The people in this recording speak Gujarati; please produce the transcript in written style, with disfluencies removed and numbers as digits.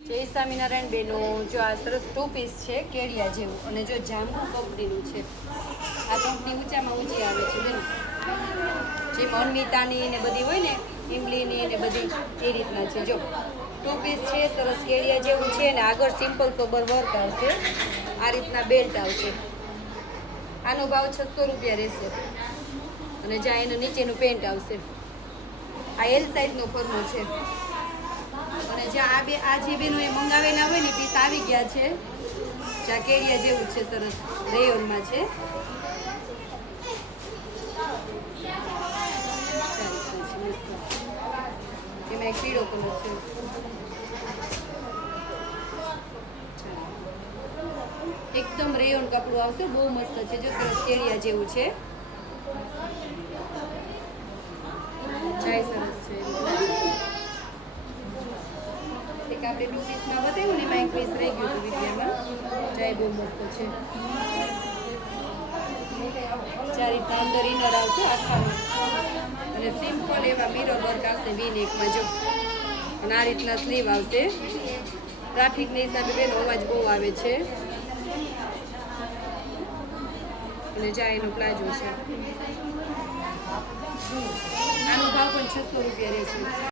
જય સ્વામિનારાયણ બેનો, જો આ સરસ 2 પીસ છે કેડિયા જેવું, અને જો જાંબુ કંપનીનું છે. આ કંપની ઊંચામાં ઊંચી આવે છે બેન, જે અન્મિતાની ને બધી હોય ને, ઇમલીની ને બધી એ રીતના છે. જો 2 પીસ છે, સરસ કેડિયા જેવું છે, અને આગળ સિમ્પલ સોબર વર્ક આવશે. આ રીતના બેલ્ટ આવશે. આનો ભાવ 600 રૂપિયા રહેશે. અને જ્યાં એનું નીચેનું પેન્ટ આવશે. આ એલ સાઇઝનો ફરમો છે. અને જ્યાં આ જે બેનો એ મંગાવેલા હોય ને પીસ આવી ગયા છે. જ્યાં કેડિયા જેવું છે, સરસ રેયોનમાં છે. એમાં એક પીળો કલર છે. એકદમ રેયોન કપડું આવશે, બહુ મસ્ત છે. જો સરસ કેડિયા જેવું છે. જાય સરસ છે. એક આપણે 2 પીસમાં બતાવ્યું ને, એમાં એક પીસ રહી ગયું હતું વિડીયામાં. જાય બહુ મસ્ત છે. ચાર રીતના અંદર ઇનર આવશે આખામાં, અને સિમ્પલ એવા મિરર વર્ક આવશે V-નેકમાં. જો અને આ રીતના સ્લીવ આવશે. ટ્રાફિકના હિસાબે બેનો અવાજ બહુ આવે છે. અને જાય એનો પ્લાઝો છે. આનો ભાવ પણ 600 રૂપિયા રહેશે.